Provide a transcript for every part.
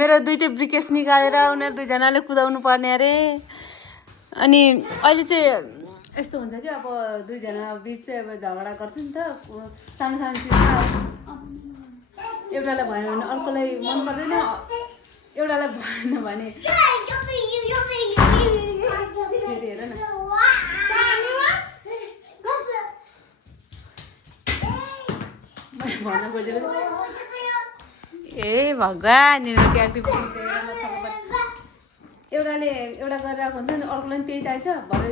मेरो दुईटै ब्रिकेस निकालेर उनीहरू दुईजनाले कुदाउनु पर्ने अरे। अनि अहिले चाहिँ यस्तो हुन्छ कि अब दुईजना बिच चाहिँ अब झगडा गर्छ नि त सानो सानो चिजमा। एउटालाई भएन भने अर्कोलाई मन पर्दैन, एउटालाई भएन भने फेरि हेर न। भन्न खोजेको ए भगवान् एउटाले एउटा गरिरहेको हुन्छ नि अर्कोलाई पनि त्यही चाहिन्छ, भरे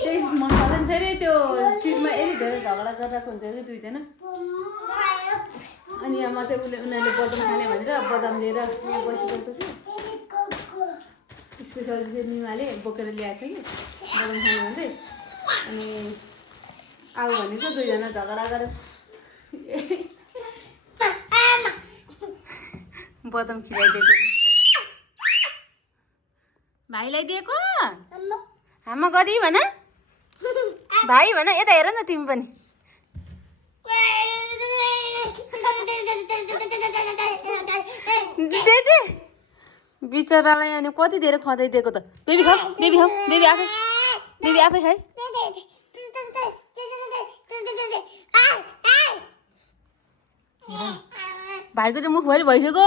त्यही चिज मन पर्दैन, फेरि त्यो चिजमा यति धेरै झगडा गरिरहेको हुन्छ कि दुईजना। अनि यहाँ म चाहिँ उनीहरूले बदाम खाने भनेर बदाम लिएर बसिरहेको छु। स्पेसल चाहिँ निमाले बोकेर ल्याएको छ कि बदाम खाने भन्दै। अनि आऊ भनेको दुईजना झगडा गरेर बदाम खिलाइदिएको भाइलाई दिएको। आमा गरी भन, भाइ भन, यता हेर न तिमी पनि। बिचरालाई अनि कति धेरै खुवाउँदै दिएको त। बेबी खाऊ, बेबी खाऊ, बेबी आफै खाइ। भाइको चाहिँ मुखभरि भइसक्यो।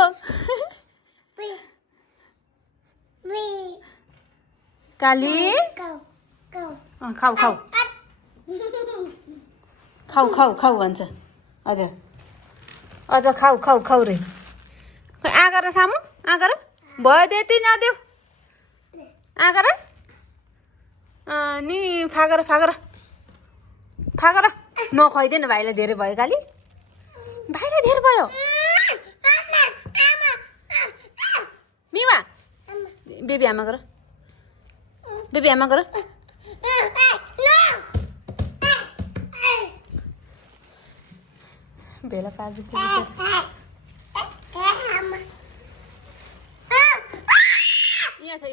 काली खाऊ खाऊ खाऊ खाऊ खाऊ भन्छ। अझ अझ खाऊ खाऊ खाऊ रे। खै आँगा र सामु आँगा र भयो त्यति नदेऊ आँगा र नि फागर फागर फागर नखुवाइदिएन भाइलाई धेरै भयो। काली भाइलाई धेरै भयो। मिमा बेबी आमा गर, बेबी आमा गर। भेला पार्दैछ यहाँ छ।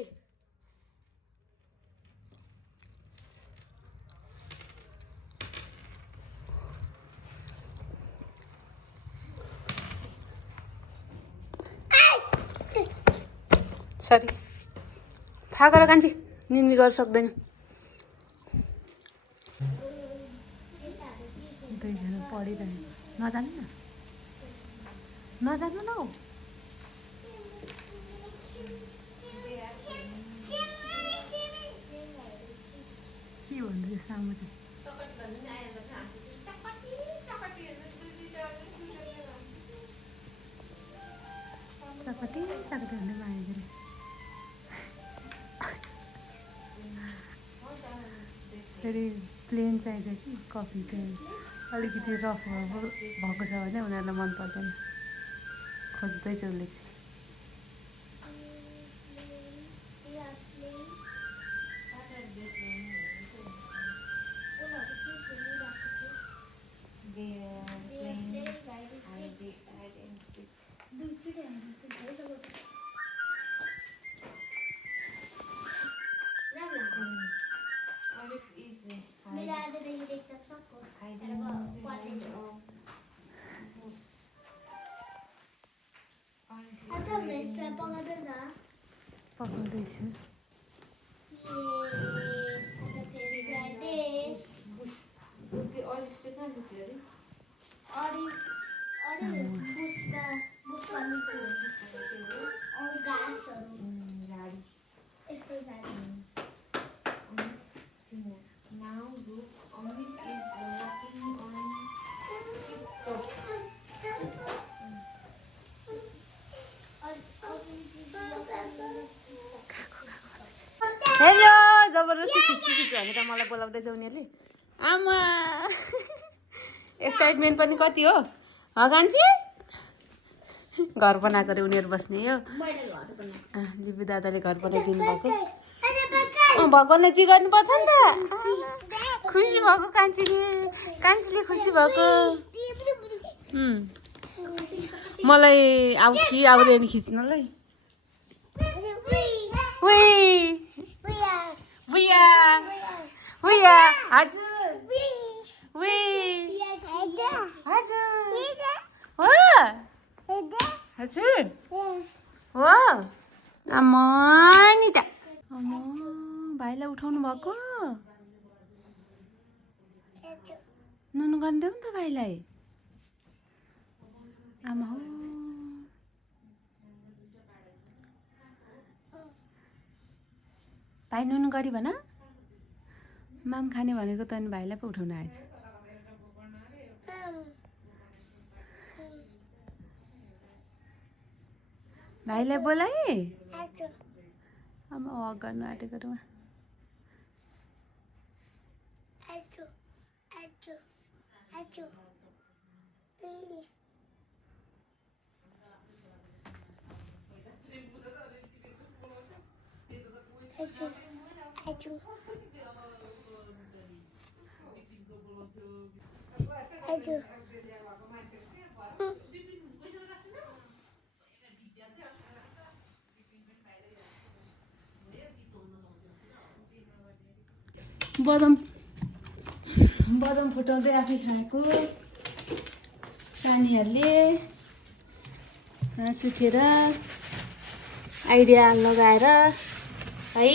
सरी फागर कान्छी निन्दी गर्न सक्दैन। दुईजना पढिरहनु नजानु न, नजानु न। के भन्दैछ सामु चाहिँ? चकटी चकटी भन्दै मागेको रे। फेरि प्लेन चाहिन्छ कि कफी चाहिँ अलिकति रफ भएको छ भने उनीहरूलाई मन पर्दैन, खोज्दैछ उसले। पकाउँदैछु। हेलो जबरजस्ती खिच्छु भनेर मलाई बोलाउँदैछ उनीहरूले। आमा एक्साइटमेन्ट पनि कति हो कान्छी। घर बनाएको रे उनीहरू बस्ने हो। लिपु दादाले घर बनाइदिनु भएको। भगवान्लाई जे गर्नुपर्छ नि त। खुसी भएको कान्छीले, कान्छीले खुसी भएको। मलाई आऊ कि आउँदैन खिच्नलाई। हजुर हजुर हजुर हो आमा नि त आमा भाइलाई उठाउनु भएको नुनु गरिदेऊ नि त भाइलाई आमा हो भाइ नुनु गरी भन माम खाने भनेको त अनि भाइलाई पो उठाउनु आएछ भाइलाई बोलाए आमा वक गर्नु आँटेको रुमा बदम फुटाउँदै आफै खाएको सानीहरूले हाँस उठेर आइडिया लगाएर है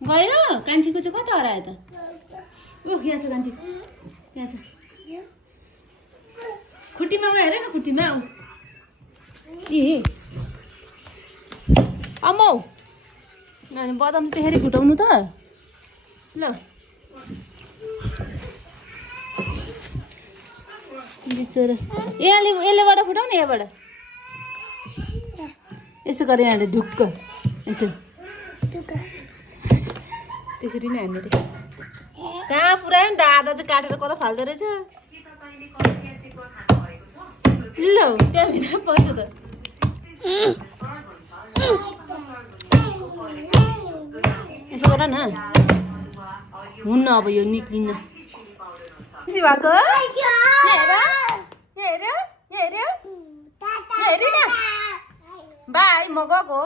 गयो कान्छीको चाहिँ कता हरायो त ओह यहाँ छ कान्छी यहाँ छ खुट्टीमा गयो हेर न खुट्टीमा ए अम्मौ नानी बदाम त्यसरी फुटाउनु त ल बिचरा यसलेबाट फुटाउ न यहाँबाट यसो गरेर यहाँले ढुक्क यसो त्यसरी नै हान्ने रे कहाँ पुऱ्यायो नि त आधा चाहिँ काटेर कता फाल्दो रहेछ ल त्यहाँभित्र पस्यो त यसो गर न हुन्न अब यो निक्लिन्न खुसी भएको बाई म गएको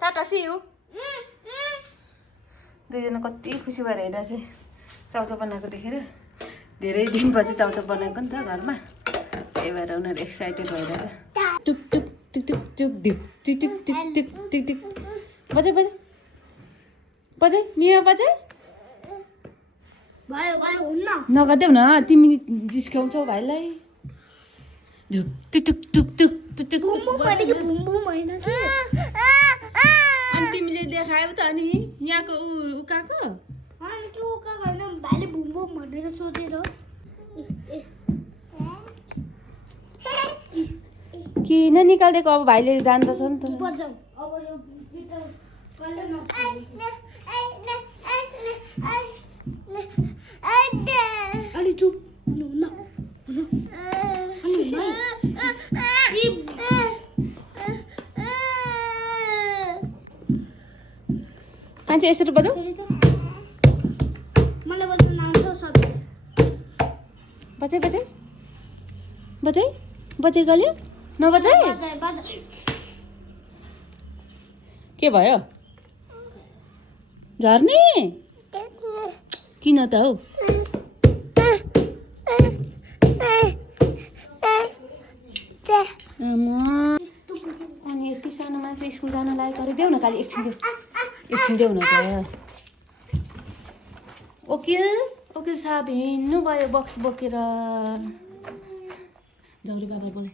टाटा सियु दुईजना कति खुसी भएर हेरेर चाहिँ चाउचाउ बनाएको देखेर धेरै दिनपछि चाउचाउ बनाएको नि त घरमा त्यही भएर उनीहरू एक्साइटेड भइरहेको टुक टुक टुक टुक टुक ढिक टिक टिक टिक टिक टिक टिक बजे बजे बजे मिया बजे नगर्देऊ न तिमी जिस्काउँछौ भाइलाई ढुक टुक टुक टुक टुक टुक अनि तिमीले देखायौ त अनि यहाँको उकाको भाइले बुम बुम भनेर सोचेर किन निकालिदिएको अब भाइले जान्दछ नि त अलि चुप मान्छे यसरी बजाऊ मलाई बजाउन आउँछ सबै बजाइ बजाइ बजाइ बजाइ गल्यो नबजाइ के भयो झर्ने किन त हौ अनि यति सानो मान्छे स्कुल जान लागेको अरे देऊ न खालि एकछिन देऊ न त ओकिल ओकिल साहब हिँड्नु भयो बक्स बोकेर जौरी बाबा बोले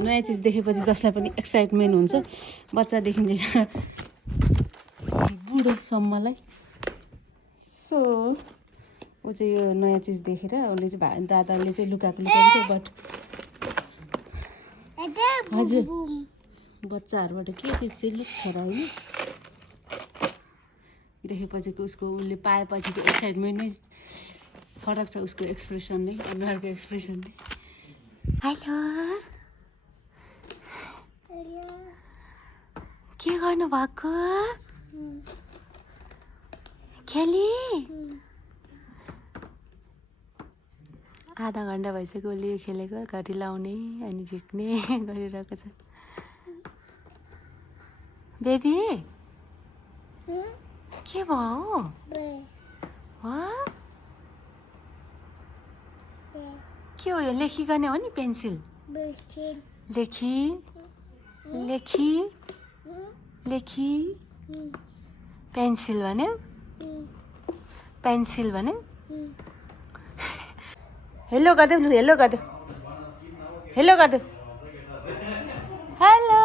नयाँ चिज देखेपछि जसलाई पनि एक्साइटमेन्ट हुन्छ बच्चादेखि लिएर बुढोसम्मलाई सो ऊ चाहिँ यो नयाँ चिज देखेर उसले चाहिँ दादाले चाहिँ लुकाएको बट हजुर बच्चाहरूबाट के चिज चाहिँ लुक्छ र होइन देखेपछि उसको उसले पाएपछिको एक्साइटमेन्ट नै फरक छ उसको एक्सप्रेसन नै अनुहारको एक्सप्रेसन नै हेलो के गर्नु भएको खेली आधा घन्टा भइसक्यो उसले खेलेको घडी लाउने अनि झिक्ने गरिरहेको छ बेबी के भयो के हो यो लेखी गर्ने हो नि पेन्सिल लेखी लेखी लेखी पेन्सिल भन्यो पेन्सिल भन्यो हेलो गरिदेऊ लु हेलो गरिदेऊ हेलो गरिदेऊ हेलो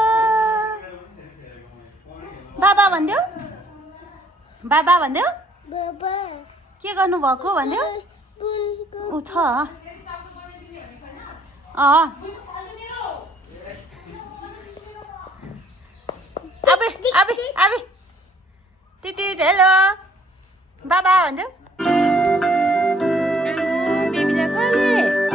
बाबा भनिदेऊ बाबा भनिदेऊ के गर्नुभएको भनिदेऊ ऊ छ अबे अबे अबे टिटी हेलो बाबा भनिदेऊ बेबीलाई कसले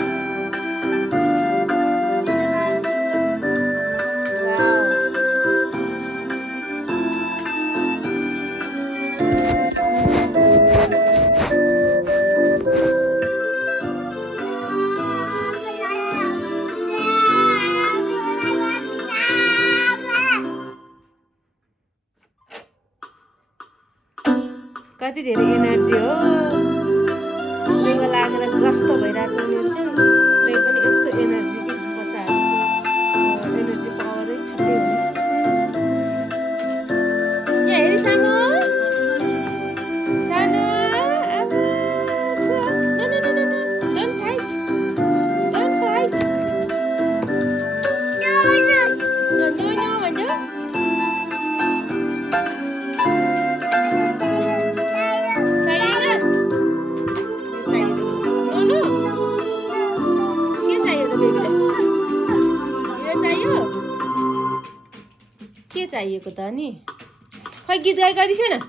कति धेरै एनर्जी हो बेला लागेर ग्रस्त भइरहेको छ उनीहरू चाहिँ तै पनि यस्तो एनर्जी कि बच्चाहरूको एनर्जी पावरै छुट्टै हुने यहाँ हेरी सानो सानो डोन्ट फाइट भन्यो के चाहिएको त नि खै गीत गाई गरिस न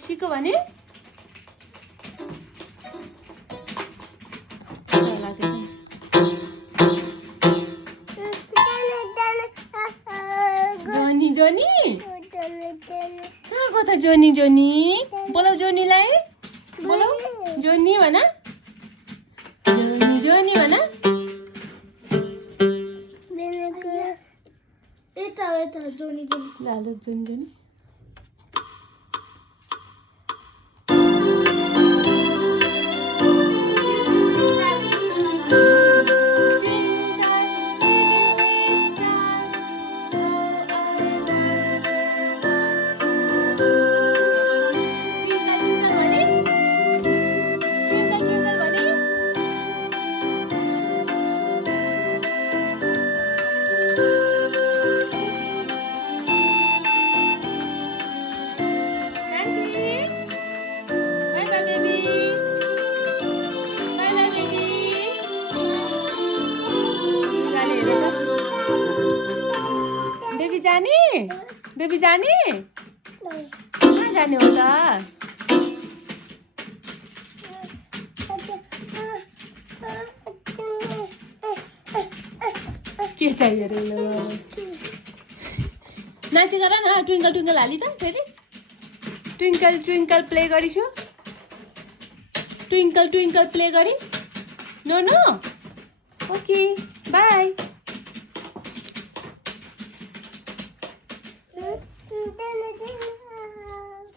सिको भने जोनी जोनी कहाँ गयो त जोनी जोनी बोलाऊ जोनीलाई बोलाऊ जोनी भन जोनी जोनी भन जोनी जोनी लालो जोनी जोनी बेबी जाने कहाँ जाने हो त के चाहियो रे नाची गर न ट्विङ्कल ट्विङ्कल हाली त फेरि ट्विङ्कल ट्विङ्कल प्ले गरिसु ट्विङ्कल ट्विङ्कल प्ले गरी no no okay bye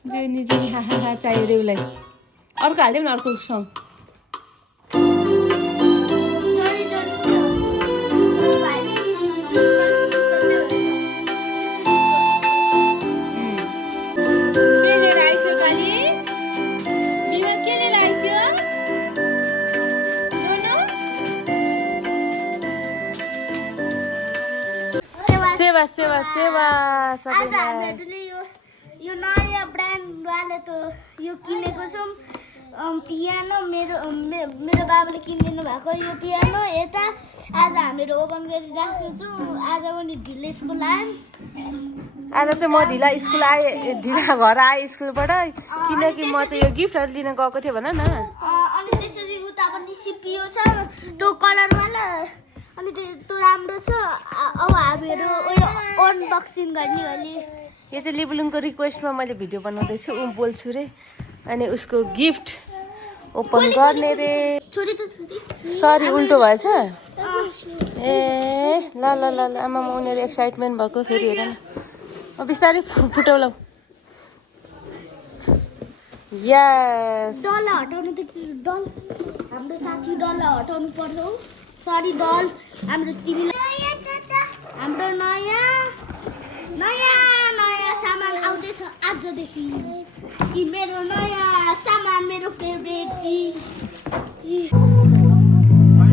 Johnny Johnny हा हा हा चाहियो रे उसलाई अर्को हालिदिउँ न अर्को सङ के लिएर आइस्यो गाली बिमा के लिएर आइस्यो सेवा सेवा सेवा सबैलाई यो नयाँ ब्रान्डवाले त यो किनेको छौँ पियानो मेरो बाबाले किनिदिनु भएको यो पियानो यता आज हामीहरू ओपन गरिराखेको छौँ। आज पनि ढिलो स्कुल आयौँ। आज चाहिँ म ढिला स्कुल आएँ, ढिला घर आएँ स्कुलबाट, किनकि म चाहिँ यो गिफ्टहरू लिन गएको थिएँ भन न। अनि त्यसपछि उता पनि सिपियो छ त्यो कलरवाला, अनि त्यो राम्रो छ। अब हामीहरू उयो अनबक्सिङ गर्ने अलि। यो चाहिँ लिबुलुङको रिक्वेस्टमा मैले भिडियो बनाउँदैछु, ऊ बोल्छु रे, अनि उसको गिफ्ट ओपन गर्ने रे। छोरी त छोरी सरी उल्टो भएछ ए। ल ल ल ल आमामा उनीहरू एक्साइटमेन्ट भएको फेरि हेर न, बिस्तारै फुटाउला। यस डल हटाउनु त डल हाम्रो साथी डल हटाउनु पर्छ हौ। सरी डल हाम्रो तिमीलाई हाम्रो नयाँ सामान आउँदैछ आजदेखि। कि मेरो नयाँ सामान मेरो फेभरेट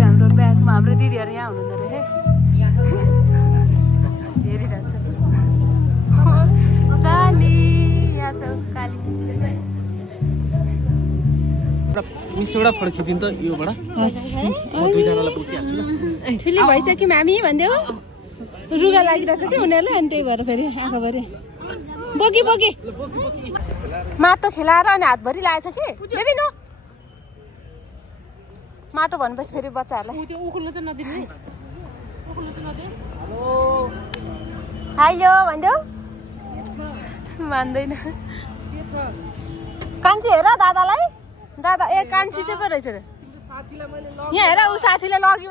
हाम्रो ब्यागमा हाम्रो दिदीहरू यहाँ हुनुहुँदो रहेछ हेरिरहन्छ। साली यहाँ छ काली। मिसौडा फर्किदिनु त योबाट दुईजनालाई बोकिहाल्छु ल। ठुली भइसक्यो मामी भनिदेऊ, रुगा लागिरहेछ कि उनीहरूलाई, अनि त्यही भएर फेरि आँखाभरि बोकी बोकी माटो खेलाएर अनि हातभरि लागेछ कि बेबी नो। माटो भनेपछि फेरि बच्चाहरूलाई हाइलो भनिदेऊ, मान्दैन। कान्छी हेर दादालाई, दादा ए कान्छी चाहिँ पो रहेछ र यहाँ हेर, ऊ साथीले लग्यो।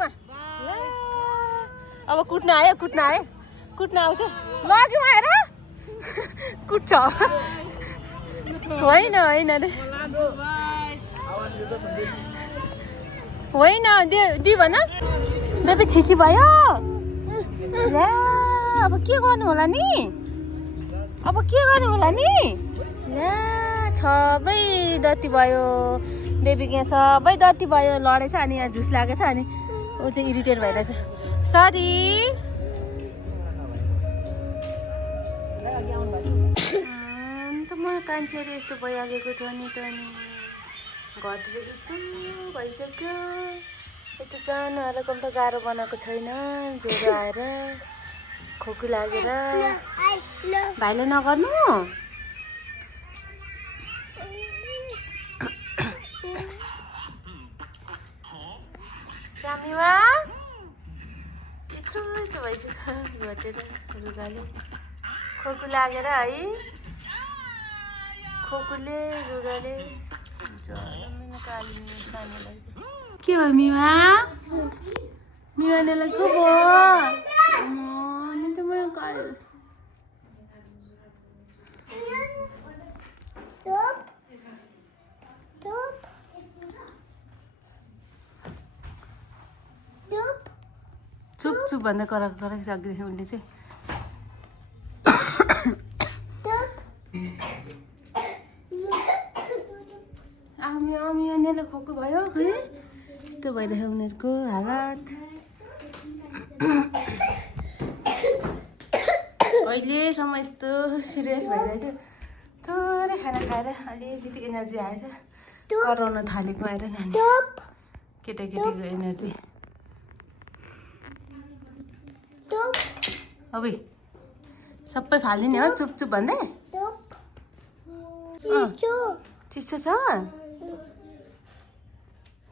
अब कुट्न आयो कुट्न आउँछ, लग्यो हेर कुट्छ। होइन रे होइन दि भन बेबी छिची भयो। ल्या अब के गर्नु होला नि, ल्या सबै दत्ती भयो बेबी, यहाँ सबै दत्ती भयो, लडेछ। अनि यहाँ झुस लागेछ, अनि ऊ चाहिँ इरिटेट भइरहेछ। सरी त म कान्छेहरू यस्तो भइहालेको छ नि त, नि घरतिर यस्तो भइसक्यो। यस्तो सानो रकम त गाह्रो बनाएको छैन, ज्वरो आएर खोकी लागेर। भाइले नगर्नु चामीमा यत्रो भइसक्यो घटेर रुगाले, खोकी लागेर है, खोकुले रुगाले सानोलाई। के भयो मिमानेलाई को भयो त म काल चुप चुप भन्दै कराएको सक्दैछ उसले चाहिँ। आमीले खोक्नु भयो खै, यस्तो भइरहेछ उनीहरूको हालत। अहिलेसम्म यस्तो सिरियस भइरहेको थियो, थोरै खाना खाएर अलिकति एनर्जी आएछ, कराउन थालेको आएर नानी केटाकेटीको एनर्जी। अब सबै फालिदिने हो चुप चुप भन्दै। चिसो छ,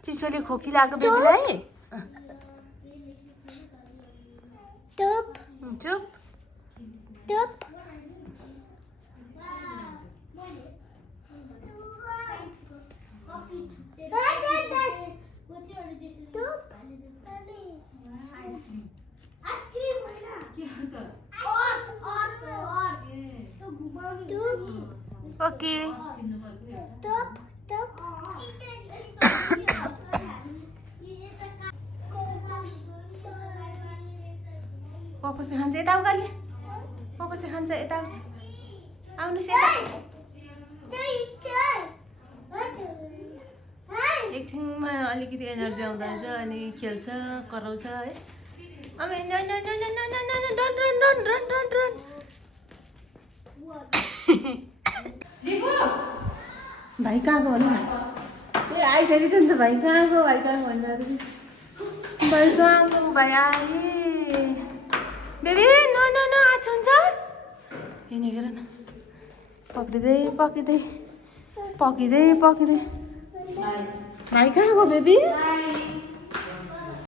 चिसोले खोकी लाग्यो बेबीलाई। चुप ओके कस्तो खान्छ यता उकाले, कस्तो खान्छ यता आउनुहोस् यता। एकछिनमा अलिकति एनर्जी आउँदो रहेछ, अनि खेल्छ कराउँछ है। अब भाइ कहाँको भन्नु न, ए आइसकेको छ नि त भाइ कहाँको भाइ कहाँको भाइ आए बेबी न न न आज हुन्छ हेर्ने गर न पक्रिँदै पक्रिँदै पकिँदै पकिँदै भाइ कहाँको बेबी